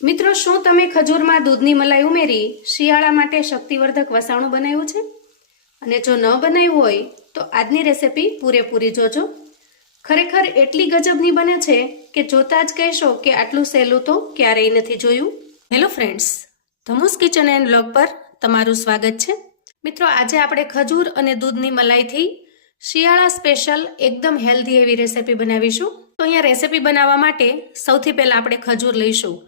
મિત્રો, શું તમે ખજૂરમાં દૂધની મલાઈ ઉમેરી શિયાળા માટે શક્તિવર્ધક વસાણું બનાવ્યું છે? અને જો ન બનાવ્યું હોય તો આજની રેસિપી પૂરેપૂરી જોજો. ખરેખર એટલી ગજબની બને છે કે જોતા જ કહેશો કે આટલું સહેલું તો ક્યારેય નથી જોયું. Hello friends, Dhamus kitchen and vlog પર તમારું સ્વાગત છે. મિત્રો, આજે આપણે ખજૂર અને દૂધની મલાઈથી શિયાળા સ્પેશિયલ એકદમ હેલ્ધી એવી રેસિપી બનાવીશું. તો અહીંયા રેસિપી બનાવવા માટે સૌથી પહેલાં આપણે ખજૂર લઈશું.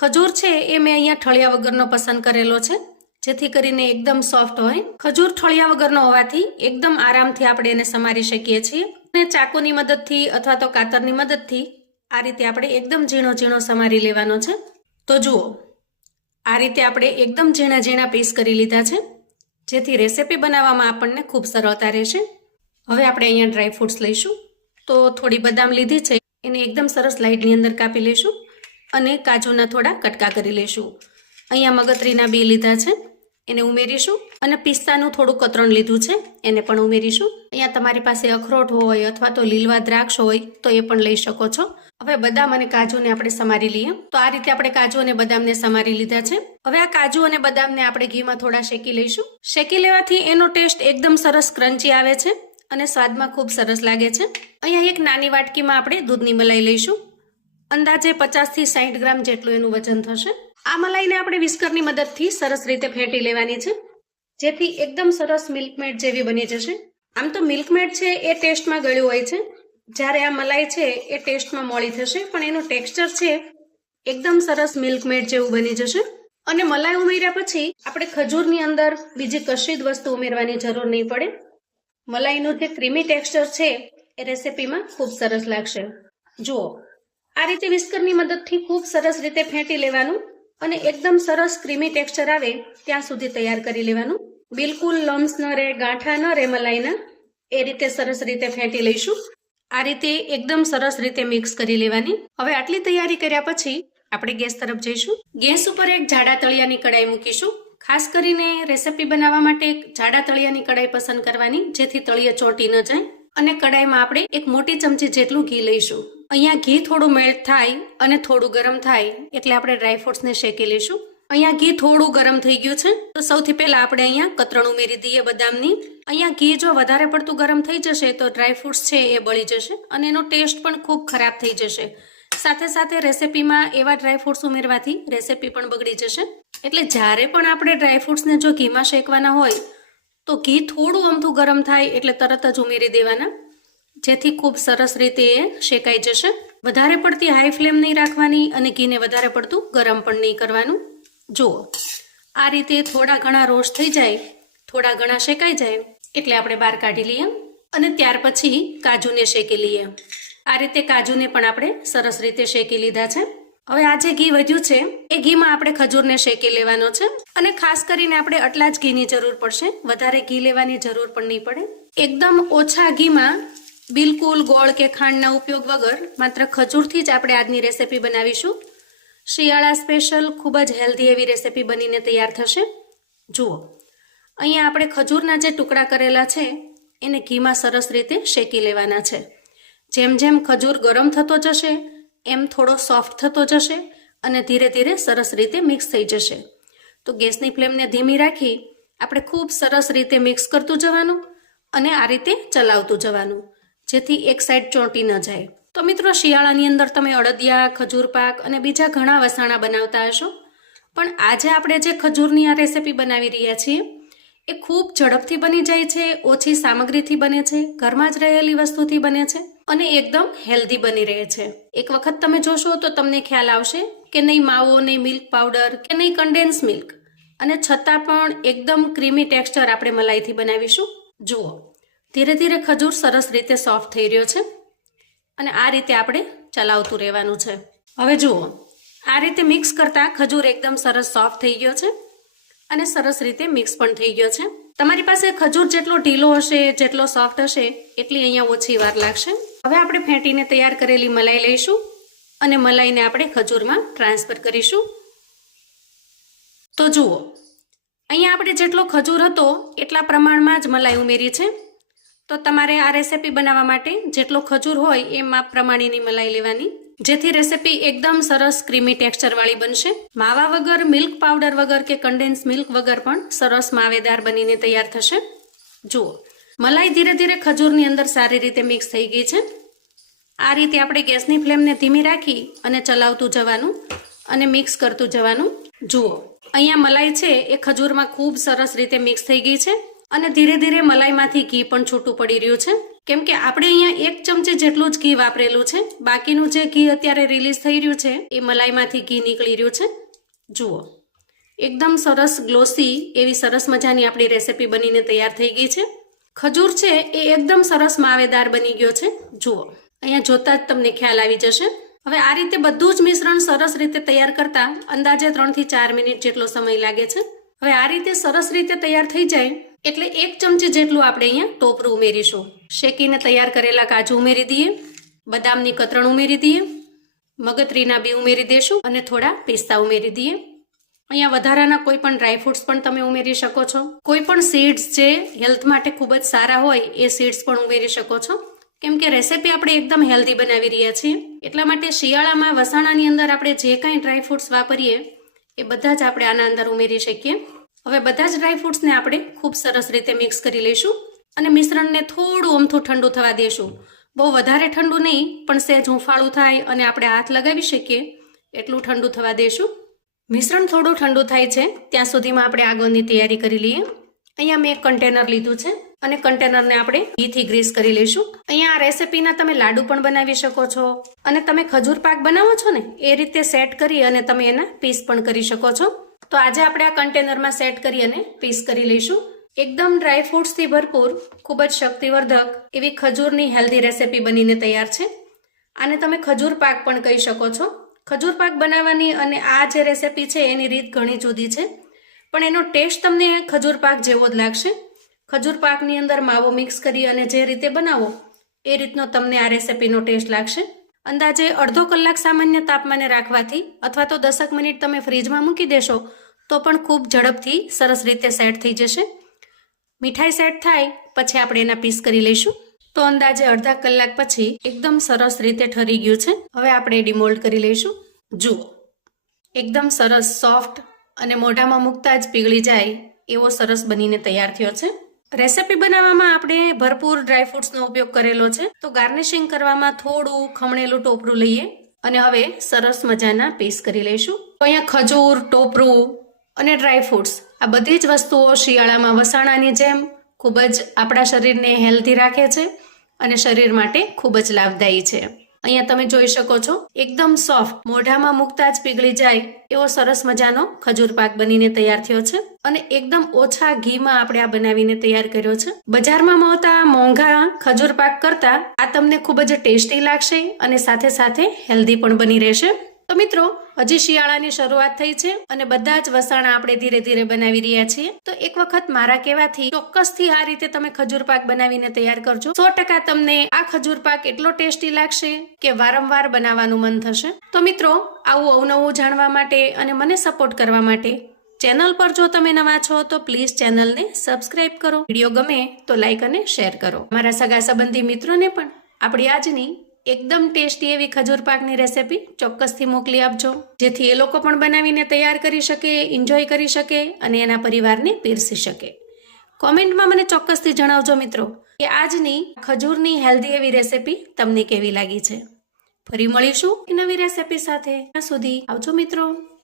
ખજૂર છે એ મેં અહીંયા ઠળિયા વગરનો પસંદ કરેલો છે, જેથી કરીને એકદમ સોફ્ટ હોય. ખજૂર ઠળિયા વગરનો હોવાથી એકદમ આરામથી આપણે એને સમારી શકીએ છીએ. અને ચાકુની મદદથી અથવા તો કાતરની મદદથી આ રીતે આપણે એકદમ ઝીણો ઝીણો સમારી લેવાનો છે. તો જુઓ, આ રીતે આપણે એકદમ ઝીણા ઝીણા પીસ કરી લીધા છે, જેથી રેસિપી બનાવવામાં આપણને ખૂબ સરળતા રહેશે. હવે આપણે અહીંયા ડ્રાય ફ્રૂટ્સ લઈશું. તો થોડી બદામ લીધી છે, એને એકદમ સરસ લાઇટની અંદર કાપી લઈશું અને કાજુના થોડા કટકા કરી લઈશું. અહીંયા મગતરીના 2 લીધા છે, એને ઉમેરીશું. અને પિસ્તાનું થોડું કતરણ લીધું છે, એને પણ ઉમેરીશું. અહીંયા તમારી પાસે અખરોટ હોય અથવા તો લીલવા દ્રાક્ષ હોય તો એ પણ લઈ શકો છો. હવે બદામ અને કાજુને આપણે સમારી લઈએ. તો આ રીતે આપણે કાજુ અને બદામને સમારી લીધા છે. હવે આ કાજુ અને બદામને આપણે ઘીમાં થોડા શેકી લઈશું. શેકી લેવાથી એનો ટેસ્ટ એકદમ સરસ ક્રન્ચી આવે છે અને સ્વાદમાં ખૂબ સરસ લાગે છે. અહીંયા એક નાની વાટકીમાં આપણે દૂધની મલાઈ લઈશું. અંદાજે 50 થી 60 ગ્રામ જેટલું એનું વજન થશે. આ મલાઈને આપણે વિસ્કરની મદદથી સરસ રીતે ફેંટી લેવાની છે, જેથી એકદમ સરસ મિલ્કમેડ જેવી બની જશે. આમ તો મિલ્કમેડ છે એ ટેસ્ટમાં ગળ્યું હોય છે, જ્યારે આ મલાઈ છે એ ટેસ્ટમાં મોળી થશે, પણ એનું ટેક્સચર છે એકદમ સરસ મિલ્કમેડ જેવું બની જશે. અને મલાઈ ઉમેર્યા પછી આપણે ખજૂરની અંદર બીજી કશી જ વસ્તુ ઉમેરવાની જરૂર નહીં પડે. મલાઈનું જે ક્રીમી ટેક્સચર છે એ રેસિપીમાં ખૂબ સરસ લાગશે. જુઓ, આ રીતે વિસ્કરની મદદથી ખૂબ સરસ રીતે ફેંટી લેવાનું અને એકદમ સરસ ક્રીમી ટેક્સચર આવે ત્યાં સુધી તૈયાર કરી લેવાનું. બિલકુલ લમ્સ ન રહે, ગાંઠા ન રહે મલાઈના, એ રીતે સરસ રીતે ફેંટી લઈશું. આ રીતે એકદમ સરસ રીતે મિક્સ કરી લેવાની. હવે આટલી તૈયારી કર્યા પછી આપણે ગેસ તરફ જઈશું. ગેસ ઉપર એક જાડા તળિયાની કડાઈ મૂકીશું. ખાસ કરીને રેસિપી બનાવવા માટે એક જાડા તળિયાની કડાઈ પસંદ કરવાની, જેથી તળિયે ચોંટી ન જાય. અને કડાઈમાં આપણે એક મોટી ચમચી જેટલું ઘી લઈશું. અહીંયા ઘી થોડું મેલ્ટ થાય અને થોડું ગરમ થાય એટલે આપણે ડ્રાયફ્રૂટ્સને શેકી લઈશું. અહીંયા ઘી થોડું ગરમ થઈ ગયું છે, તો સૌથી પહેલા આપણે અહીંયા કતરણ ઉમેરી દઈએ બદામની. અહીંયા ઘી જો વધારે પડતું ગરમ થઈ જશે તો ડ્રાયફ્રૂટ્સ છે એ બળી જશે અને એનો ટેસ્ટ પણ ખૂબ ખરાબ થઈ જશે. સાથે સાથે રેસિપીમાં એવા ડ્રાયફ્રૂટ્સ ઉમેરવાથી રેસિપી પણ બગડી જશે. એટલે જ્યારે પણ આપણે ડ્રાયફ્રૂટ્સને જો ઘીમાં શેકવાના હોય તો ઘી થોડું અમથું ગરમ થાય એટલે તરત જ ઉમેરી દેવાના, જેથી ખૂબ સરસ રીતે એ શેકાઈ જશે. વધારે પડતી હાઈ ફ્લેમ નહીં રાખવાની અને ઘીને વધારે પડતું ગરમ પણ નહીં કરવાનું. જુઓ, આ રીતે થોડા ઘણા રોસ્ટ થઈ જાય, થોડા ઘણા શેકાઈ જાય એટલે આપણે બહાર કાઢી લઈએ અને ત્યાર પછી કાજુને શેકી લઈએ. આ રીતે કાજુને પણ આપણે સરસ રીતે શેકી લીધા છે. હવે આ જે ઘી વધ્યું છે એ ઘીમાં આપણે ખજૂરને શેકી લેવાનો છે. અને ખાસ કરીને આપણે આટલા જ ઘીની જરૂર પડશે, વધારે ઘી લેવાની જરૂર પણ નહીં પડે. એકદમ ઓછા ઘીમાં, બિલકુલ ગોળ કે ખાંડના ઉપયોગ વગર માત્ર ખજૂરથી જ આપણે આજની રેસિપી બનાવીશું. શિયાળા સ્પેશિયલ ખૂબ જ હેલ્ધી એવી રેસિપી બનીને તૈયાર થશે. જુઓ, અહીંયા આપણે ખજૂરના જે ટુકડા કરેલા છે એને ઘીમાં સરસ રીતે શેકી લેવાના છે. જેમ જેમ ખજૂર ગરમ થતો જશે એમ થોડો સોફ્ટ થતો જશે અને ધીરે ધીરે સરસ રીતે મિક્સ થઈ જશે. તો ગેસની ફ્લેમને ધીમી રાખી આપણે ખૂબ સરસ રીતે મિક્સ કરતું જવાનું અને આ રીતે ચલાવતું જવાનું, જેથી એક સાઈડ ચોંટી ન જાય. તો મિત્રો, શિયાળાની અંદર તમે અડદિયા, ખજૂર પાક અને બીજા ઘણા વસાણા બનાવતા હશો, પણ આજે આપણે જે ખજૂરની આ રેસિપી બનાવી રહ્યા છીએ એ ખૂબ ઝડપથી બની જાય છે, ઓછી સામગ્રીથી બને છે, ઘરમાં જ રહેલી વસ્તુથી બને છે અને એકદમ હેલ્ધી બની રહે છે. એક વખત તમે જોશો તો તમને ખ્યાલ આવશે કે નહીં માવો, નહીં મિલ્ક પાવડર કે નહીં કન્ડેન્સ મિલ્ક, અને છતાં પણ એકદમ ક્રીમી ટેક્સચર આપણે મલાઈથી બનાવીશું. જુઓ, ધીરે ધીરે ખજૂર સરસ રીતે સોફ્ટ થઈ રહ્યો છે અને આ રીતે આપણે ચલાવતું રહેવાનું છે. હવે જુઓ, આ રીતે મિક્સ કરતા ખજૂર એકદમ સરસ સોફ્ટ થઈ ગયો છે અને સરસ રીતે મિક્સ પણ થઈ ગયો છે. તમારી પાસે ખજૂર જેટલો ઢીલો હશે, જેટલો સોફ્ટ હશે એટલી અહીંયા ઓછી વાર લાગશે. હવે આપણે ફેંટીને તૈયાર કરેલી મલાઈ લઈશું અને મલાઈને આપણે ખજૂરમાં ટ્રાન્સફર કરીશું. તો જુઓ, અહીંયા આપણે જેટલો ખજૂર હતો એટલા પ્રમાણમાં જ મલાઈ ઉમેરી છે. તો તમારે આ રેસિપી બનાવવા માટે જેટલો ખજૂર હોય એ માપ પ્રમાણેની મલાઈ લેવાની. જેથી રેસીપી એકદમ સરસ ક્રીમી ટેક્સચરવાળી બનશે. માવા વગર, મિલ્ક પાવડર વગર કે કન્ડેન્સ મિલ્ક વગર પણ સરસ માવેદાર બનીને તૈયાર થશે. જુઓ, મલાઈ ધીરે ધીરે ખજૂરની અંદર સારી રીતે મિક્સ થઈ ગઈ છે. આ રીતે આપણે ગેસની ફ્લેમને ધીમી રાખી અને ચલાવતું જવાનું અને મિક્સ કરતું જવાનું. જુઓ, અહીંયા મલાઈ છે એ ખજૂરમાં ખૂબ સરસ રીતે મિક્સ થઈ ગઈ છે અને ધીરે ધીરે મલાઈમાંથી ઘી પણ છૂટું પડી રહ્યું છે. કેમ કે આપણે અહીંયા 1 ચમચી જેટલું જ ઘી વાપરેલું છે. બાકીનું જે ઘી અત્યારે રિલીઝ થઈ રહ્યું છે એ મલાઈમાંથી ઘી નીકળી રહ્યું છે. જુઓ, એકદમ સરસ ગ્લોસી એવી સરસ મજાની આપણી રેસીપી બનીને તૈયાર થઈ ગઈ છે. ખજૂર છે એ એકદમ સરસ માવેદાર બની ગયો છે. જુઓ, અહીંયા જોતા જ તમને ખ્યાલ આવી જશે. હવે આ રીતે બધું જ મિશ્રણ સરસ રીતે તૈયાર કરતા અંદાજે 3 થી 4 મિનિટ જેટલો સમય લાગે છે. હવે આ રીતે સરસ રીતે તૈયાર થઈ જાય એટલે 1 ચમચી જેટલું આપણે અહીંયા ટોપરું ઉમેરીશું. શેકીને તૈયાર કરેલા કાજુ ઉમેરી દઈએ, બદામની કતરણ ઉમેરી દઈએ, મગતરીના બી ઉમેરી દેશું અને થોડા પિસ્તા ઉમેરી દઈએ. અહીંયા વધારાના કોઈ પણ ડ્રાયફ્રૂટ્સ પણ તમે ઉમેરી શકો છો. કોઈ પણ સીડ્સ જે હેલ્થ માટે ખૂબ જ સારા હોય એ સીડ્સ પણ ઉમેરી શકો છો. કેમ કે રેસીપી આપણે એકદમ હેલ્ધી બનાવી રહ્યા છીએ એટલા માટે શિયાળામાં વસાણાની અંદર આપણે જે કાંઈ ડ્રાયફ્રૂટ્સ વાપરીએ એ બધા જ આપણે આના અંદર ઉમેરી શકીએ. હવે બધા જ ડ્રાયફ્રૂટ્સને આપણે ખૂબ સરસ રીતે મિક્સ કરી લઈશું અને મિશ્રણને થોડું અમથું ઠંડુ થવા દેશું. બહુ વધારે ઠંડુ નહીં, પણ સહેજ હુંફાળું થાય અને આપણે હાથ લગાવી શકીએ એટલું ઠંડુ થવા દેશું. મિશ્રણ થોડું ઠંડુ થાય છે ત્યાં સુધીમાં આપણે આગળની તૈયારી કરી લઈએ. અહીંયા મેં એક કન્ટેનર લીધું છે અને કન્ટેનરને આપણે ઘીથી ગ્રીસ કરી લઈશું. અહીંયા આ રેસીપીના તમે લાડુ પણ બનાવી શકો છો અને તમે ખજૂર પાક બનાવો છો ને એ રીતે સેટ કરી અને તમે એના પીસ પણ કરી શકો છો. તો આજે આપણે આ કન્ટેનરમાં સેટ કરી અને પીસ કરી લઈશું. એકદમ ડ્રાયફ્રૂટ્સથી ભરપૂર, ખૂબ જ શક્તિવર્ધક એવી ખજૂરની હેલ્ધી રેસીપી બનીને તૈયાર છે. આને તમે ખજૂર પાક પણ કહી શકો છો. ખજૂર પાક બનાવવાની અને આ જે રેસીપી છે એની રીત ઘણી જુદી છે, પણ એનો ટેસ્ટ તમને ખજૂર પાક જેવો જ લાગશે. ખજૂર પાકની અંદર માવો મિક્સ કરી અને જે રીતે બનાવો એ રીતનો તમને આ રેસીપીનો ટેસ્ટ લાગશે. અંદાજે અડધો કલાક સામાન્ય તાપમાને રાખવાથી અથવા તો 10 મિનિટ તમે ફ્રીજમાં મૂકી દેશો તો પણ ખૂબ ઝડપથી સરસ રીતે સેટ થઈ જશે. મીઠાઈ સેટ થાય પછી આપણે એના પીસ કરી લઈશું. તો અંદાજે અડધા કલાક પછી એકદમ સરસ રીતે ઠરી ગયું છે. હવે આપણે ડિમોલ્ડ કરી લઈશું. જુઓ, એકદમ સરસ સોફ્ટ અને મોઢામાં મૂકતા જ પીગળી જાય એવો સરસ બનીને તૈયાર થયો છે. રેસીપી બનાવવામાં આપણે ભરપૂર ડ્રાયફ્રૂટ્સનો ઉપયોગ કરેલો છે, તો ગાર્નિશિંગ કરવામાં થોડું ખમણેલું ટોપરું લઈએ અને હવે સરસ મજાના પીસ કરી લઈશું. તો અહીંયા ખજૂર, ટોપરું અને ડ્રાયફ્રૂટ્સ આ બધી જ વસ્તુઓ શિયાળામાં વસાણાની જેમ ખૂબ જ આપણા શરીરને હેલ્ધી રાખે છે અને શરીર માટે ખૂબ જ લાભદાયી છે. અહીંયા તમે જોઈ શકો છો એકદમ સોફ્ટ, મોઢામાં મૂકતા જ પીગળી જાય એવો સરસ મજાનો ખજૂર પાક બનીને તૈયાર થયો છે અને એકદમ ઓછા ઘીમાં આપણે આ બનાવીને તૈયાર કર્યો છે. બજારમાં મળતા મોંઘા ખજૂર પાક કરતા આ તમને ખૂબ જ ટેસ્ટી લાગશે અને સાથે સાથે હેલ્ધી પણ બની રહેશે. તો મિત્રો, હજી શિયાળાની શરૂઆત થઈ છે અને બધા જ વસાણા આપણે ધીરે ધીરે બનાવી રહ્યા છીએ. તો એક વખત મારા કહેવાથી ચોક્કસથી આ રીતે તમે ખજૂર પાક બનાવીને તૈયાર કરજો. 100% તમને આ ખજૂર પાક એટલો ટેસ્ટી લાગશે કે વારંવાર બનાવવાનું મન થશે. તો મિત્રો, આવું અવનવું જાણવા માટે અને મને સપોર્ટ કરવા માટે ચેનલ પર જો તમે નવા છો તો પ્લીઝ ચેનલને સબસ્ક્રાઇબ કરો. વિડીયો ગમે તો લાઈક અને શેર કરો. મારા સગા સંબંધી મિત્રોને પણ આપણી આજની એકદમ ટેસ્ટી એવી ખજૂર પાકની રેસીપી ચોક્કસથી મોકલી આપજો, જેથી એ લોકો પણ બનાવીને તૈયાર કરી શકે, એન્જોય કરી શકે અને એના પરિવારને પીરસી શકે. કોમેન્ટમાં મને ચોક્કસથી જણાવજો મિત્રો કે આજની ખજૂરની હેલ્ધી એવી રેસીપી તમને કેવી લાગી છે. ફરી મળીશું નવી રેસીપી સાથે. ત્યાં સુધી આવજો મિત્રો.